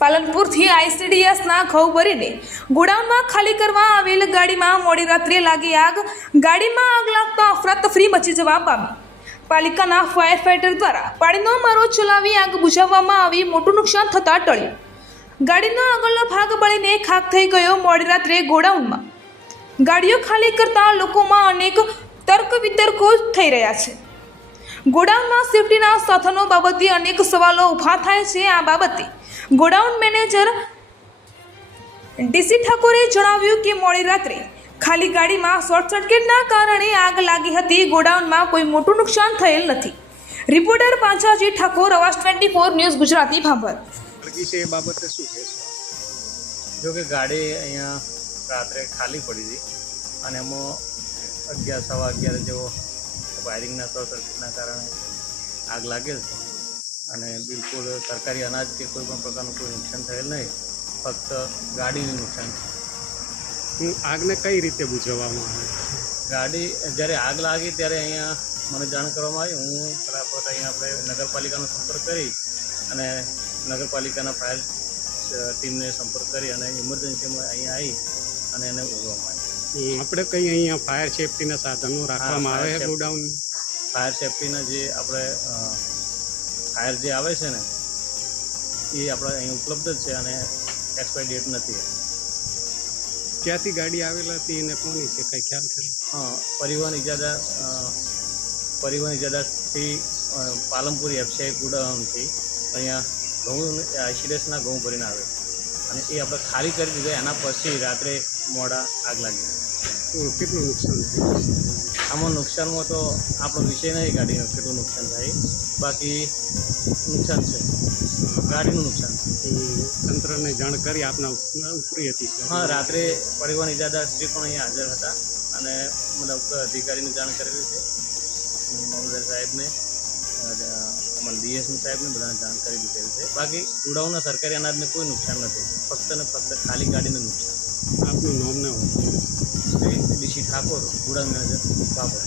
પાલનપુરથી આઈસીડીએસના ઘઉં ભરીને ગોડાઉનમાં ખાલી કરવા આવેલ ગાડીમાં મોડી રાત્રે લાગી આગ. ગાડીમાં આગ લાગતા અફરાતફરી મચી જવા પામી. પાલિકાના ફાયર ફાઈટર દ્વારા પાણીનો મારો ચલાવી આગ બુઝાવવામાં આવી મોટું નુકસાન થતાં ટળ્યું. ગાડીનો આગળનો ભાગ બળીને ખાક થઈ ગયો મોડી રાત્રે ગોડાઉનમાં. ગાડીઓ ખાલી કરતા લોકોમાં અનેક તર્ક વિતર્કો થઈ રહ્યા છે. ગોડાઉનમાં સેફટીના સાધનો બાબતે અનેક સવાલો ઊભા થાય છે આ બાબતે. ગોડાઉન મેનેજર ડીસી ઠાકોરે જણાવ્યું કે મોડી રાત્રે ખાલી ગાડીમાં શોર્ટ સર્કિટના કારણે આગ લાગી હતી. ગોડાઉનમાં કોઈ મોટું નુકસાન થયેલ નથી. રિપોર્ટર પાંચાજી ઠાકોર અવાજ twenty four news Gujarati Bhabhar. એ બાબતે શું છે? જો કે ગાડી અહીંયા રાત્રે ખાલી પડી હતી અને એમાં અગિયાર સવા અગિયાર જેવો વાયરિંગના શોર્ટ સર્કિટના કારણે આગ લાગેલ છે. અને બિલકુલ સરકારી અનાજ કે કોઈ પણ પ્રકારનું કોઈ નુકસાન થયેલ નહીં ફક્ત ગાડીનું નુકસાન છે. આગને કઈ રીતે બુજવવામાં આવે ગાડી જ્યારે આગ લાગી ત્યારે અહીંયા મને જાણ કરવામાં આવી. હું ફટાફટ અહીંયા આપણે નગરપાલિકાનો સંપર્ક કરી અને નગરપાલિકાના ફાયર ટીમને સંપર્ક કરી અને ઇમરજન્સીમાં અહીંયા આવી અને એને ઉગવામાં આવી આપણે કઈ અહીંયા ફાયર સેફટીના સાધનો રાખવામાં આવે છે ગોડાઉન ફાયર સેફટીના જે આપણે ફાયર જે આવે છે ને એ આપણે અહીં ઉપલબ્ધ છે અને એક્સપાયર ડેટ નથી. ક્યાંથી ગાડી આવેલા હતી એને કોની છે કઈ ખ્યાલ છે? હા પરિવહન ઇજાદા પરિવહન ઇજાદાથી પાલનપુર એફસીઆઈ ગોડાઉનથી અહીંયા ઘઉં આઈસીડીએસના ઘઉં ભરીને આવે. અને એ આપણે ખાલી કરી દીધા એના પછી રાત્રે મોડા આગ લાગી. કેટલું નુકસાન થયું? આમાં નુકસાનમાં તો આપણો વિષય નહીં ગાડીનો કેટલું નુકસાન થાય. બાકી નુકસાન છે. ગાડીનું નુકસાન. તંત્રને જાણ કરી આપના ઉપરી હતી હા રાત્રે પરિવહન ઇજાદાર શ્રી પણ અહીંયા હાજર હતા અને મતલબ અધિકારીને જાણ કરેલી છે. મામલદાર સાહેબને અમારા ડીએસની સાહેબને બધાને જાણ કરી દીધેલી છે. બાકી ગોડાઉનના સરકારી અનાજને કોઈ નુકસાન નથી. ફક્ત ને ફક્ત ખાલી ગાડીને નુકસાન. આપનું નામ ને હોવું Shri D C Thakor godown manager Babur